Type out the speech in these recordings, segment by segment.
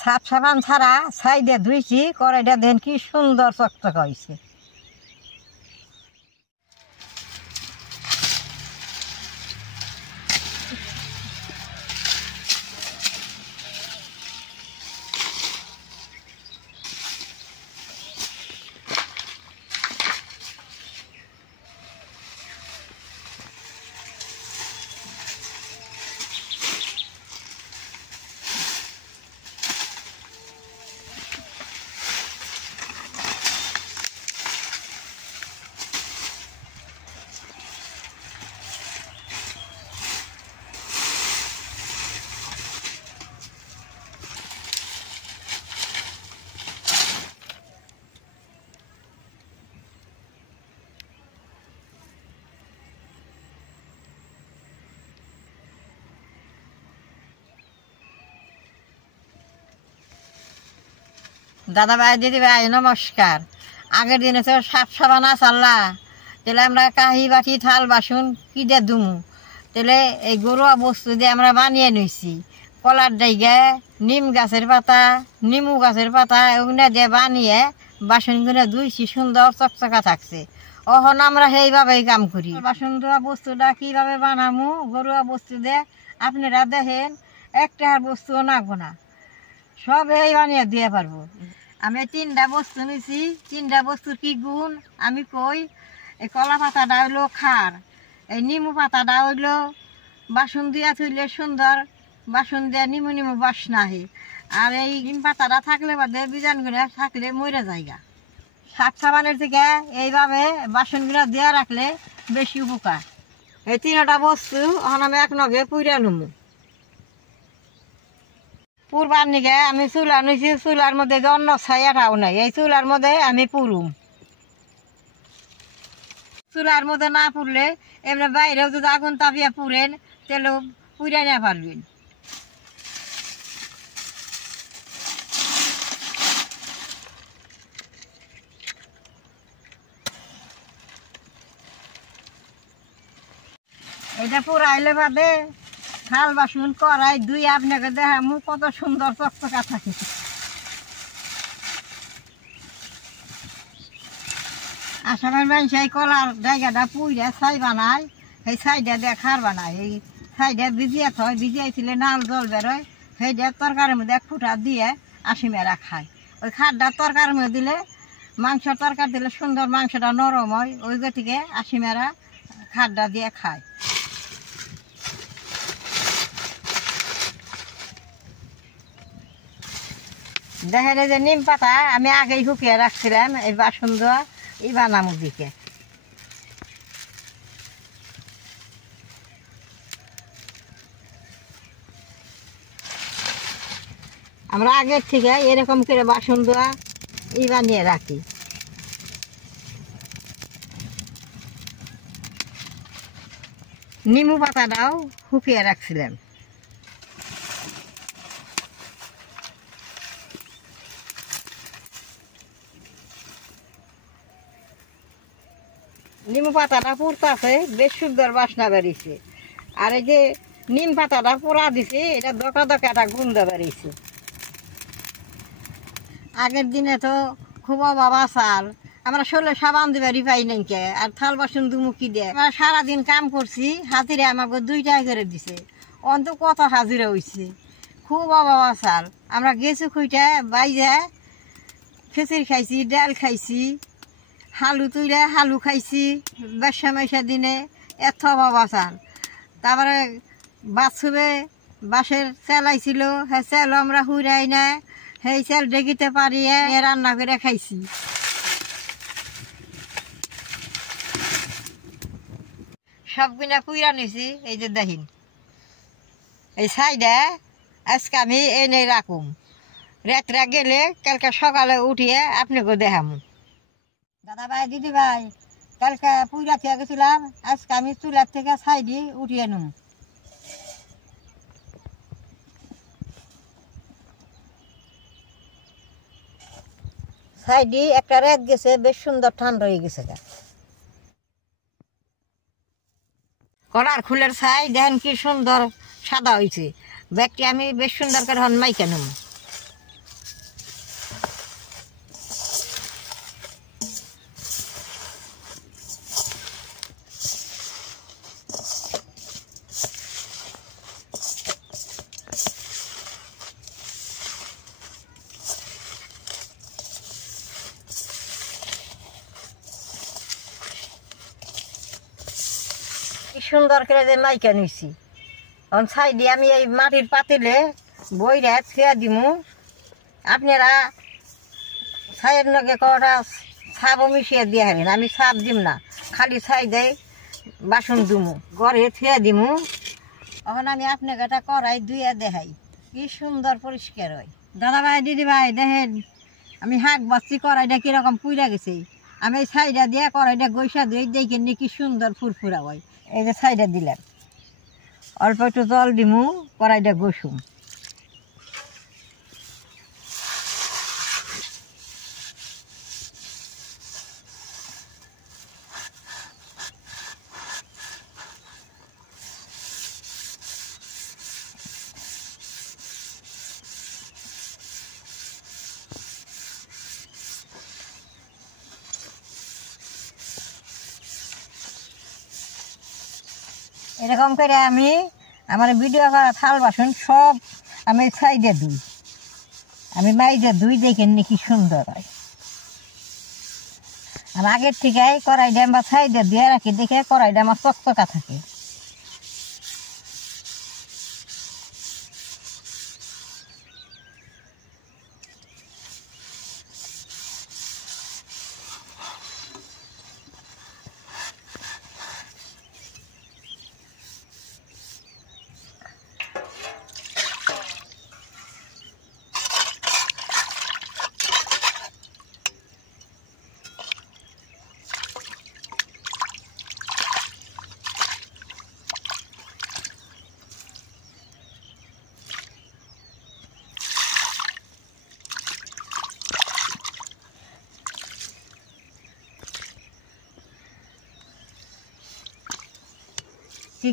সাপ সাবান ছাড়া সাইডে ধুইছি, কড়াইটা দেন কি সুন্দর চকচক হয়েছে। দাদা ভাই দিদি ভাই নমস্কার। আগের দিনে তো সাপ সাবান আসাল্লা, তাহলে আমরা কাহি বাটি থাল বাসন কি দিয়ে দুমু, তাহলে এই ঘরোয়া বস্তু দিয়ে আমরা বানিয়ে নিয়েছি। কলার ডাইগা, নিম গাছের পাতা, নিমু গাছের পাতা ওগুলো দিয়ে বানিয়ে বাসনগুলো ধুইছি, সুন্দর চকচকা থাকছে। অহন আমরা সেইভাবেই কাম করি। বাসন ধোয়া বস্তুটা কীভাবে বানামু ঘরোয়া বস্তু দিয়ে আপনারা দেখেন, একটা বস্তুও নাগবো না, সব এই বানিয়ে দিয়ে পারবো। আমি 3টা বস্তু নিয়েছি। 3টা বস্তুর কি গুণ আমি কই। এই কলা পাতাটা হইলো খার, এই নিমু পাতাটা হইলো বাসন দিয়া থইলে সুন্দর, বাসন দিয়া নিমু নিমু বাসনা আহে। আর এই নিম পাতাটা থাকলে বাদে বীজাণুগুলো থাকলে মরে যায়গা। সাপ সাবানের থেকে এইভাবে বাসনগুলো দেওয়া রাখলে বেশি উপকার। এই 3টা বস্তু এখন আমি এক নগে পুইরা নেবো। পুরবার নিকে আমি চুলা নিয়েছি, চুলার মধ্যে অন্য ছায়াটাও নাই, এই চুলার মধ্যে আমি পুরুম। চুলার মধ্যে না পুরলে এমনি বাইরেও যদি আগুন তাপিয়া পুরেন তাহলে পুড়ে নিয়ে পারবেন। এটা পুরাইলে বাদে থাল বাসন কড়াই দুই আপনাকে দেখামু কত সুন্দর চকচকা থাকে। আসামের মানুষ এই কলার জায়গাটা পুইরা ছাই বানায়, সেই ছাইটা দিয়ে খার বানায়। এই ছাইটা ভিজিয়ে থয়, ভিজিয়েছিলে নাল জল বেরোয়, সেইটা তরকারির মধ্যে ফুটা দিয়ে আসামেরা খায়। ওই খারটা তরকারির মধ্যে দিলে, মাংস তরকারি দিলে সুন্দর মাংসটা নরম হয়, ওই গতিকে আসামেরা খারটা দিয়ে খায়। দেখেন এই যে নিম পাতা আমি আগেই শুকিয়ে রাখছিলাম, এই বাসন ধোয়া এই বানামুর দিকে। আমরা আগের থেকে এরকম করে বাসন ধোয়া এই বানিয়ে রাখি। নিমু পাতাটাও শুকিয়ে রাখছিলাম। নিম পাতাটা পুড়তাছে, বেশ সুন্দর বাসনা বেরিয়েছে। আর এই যে নিম পাতাটা পোড়া দিছে, এটা দকা দকা একটা গন্ধ বেরিয়েছে। আগের দিনে তো খুব অভাব চাল, আমরা শোলে সাবান দিবারই পাই নাই কে, আর থাল বাসন দুমুখী দিয়ে আমরা সারাদিন কাম করছি। হাজিরা আমাকে 2 টাকা করে দিছে, অন্ত কত হাজিরা হয়েছে। খুব অভাব চাল, আমরা গেছু খুঁইটা বাইজা খিচুড়ি খাইছি, ডাল খাইছি, হালু তুলে হালু খাইছি। ব্যবসা মেশা দিনে এত বাবা চাল। তারপরে বাথরুমে বাঁশের চালাইছিল, সেই চাল আমরা হুড়াই না, সেই চাল ডেকিতে পারিয়ে রান্না করে খাইছি। সবগুলা পুইরা নিছি। এই যে দেখেন এই ছাইটা আজকে আমি এনে রাখুম, রাত্রে গেলে কালকে সকালে উঠিয়ে আপনাকে দেখামু। দাদা ভাই দিদি ভাই, কালকে পুইরা থেকে গেছিলাম, আজকে আমি চুলার থেকে ছাই দিয়ে উঠিয়ে নেব। ছাই দিয়ে একটা রাত গেছে, বেশ সুন্দর ঠান্ডা হয়ে গেছে। কড়ার খুলের ছাই দেখেন কি সুন্দর সাদা হয়েছে। ব্যাগটি আমি বেশ সুন্দর করে হন মাইকে নেব। সুন্দর করে যে মাইকা নিছি। এখন ছাই দিয়ে আমি এই মাটির পাতিলে বইরা ছুঁয়া দিমু। আপনারা ছাইয়ের নগে কটা ছাপও মিশিয়ে দিয়ে হারেন, আমি ছাপ দিম না, খালি ছাই দেয় বাসন দুমু ঘরে ছুঁয়া দিমু। এখন আমি আপনাকে একটা কড়াই ধুয়ে দেখাই কি সুন্দর পরিষ্কার হয়। দাদা ভাই দিদি ভাই দেখেন আমি শাক বাচ্ছি, কড়াইটা কিরকম পুড়া গেছে। আমি এই ছাইটা দিয়ে কড়াইটা গৈসা দিয়ে দেখেন নি কি সুন্দর ফুরফুরা হয়। এই যে ছাইটা দিলাম, অল্প একটু জল দিমু, কড়াইটা গোসুম। এরকম করে আমি আমার ভিডিও করা থাল বাসন সব আমি ছাইডে ধুই, আমি মাইডে ধুই দেখেন নি কি সুন্দর হয়। আর আগের থেকে কড়াইটা আমরা ছাইডে দিয়ে রাখি দেখে কড়াইটা আমার চকচকা থাকে।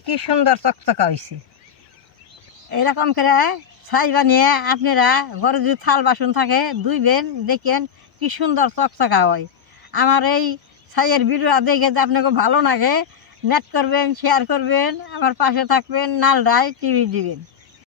কি সুন্দর চকচকা হয়েছে। এরকম করে ছাই বানিয়ে আপনারা ঘরে যদি থাল বাসন থাকে ধুইবেন, দেখেন কি সুন্দর চকচকা হয়। আমার এই ছাইয়ের ভিডিও দেখে যে আপনাকে ভালো লাগে, নেট করবেন, শেয়ার করবেন, আমার পাশে থাকবেন, নালডায় টিভি দিবেন।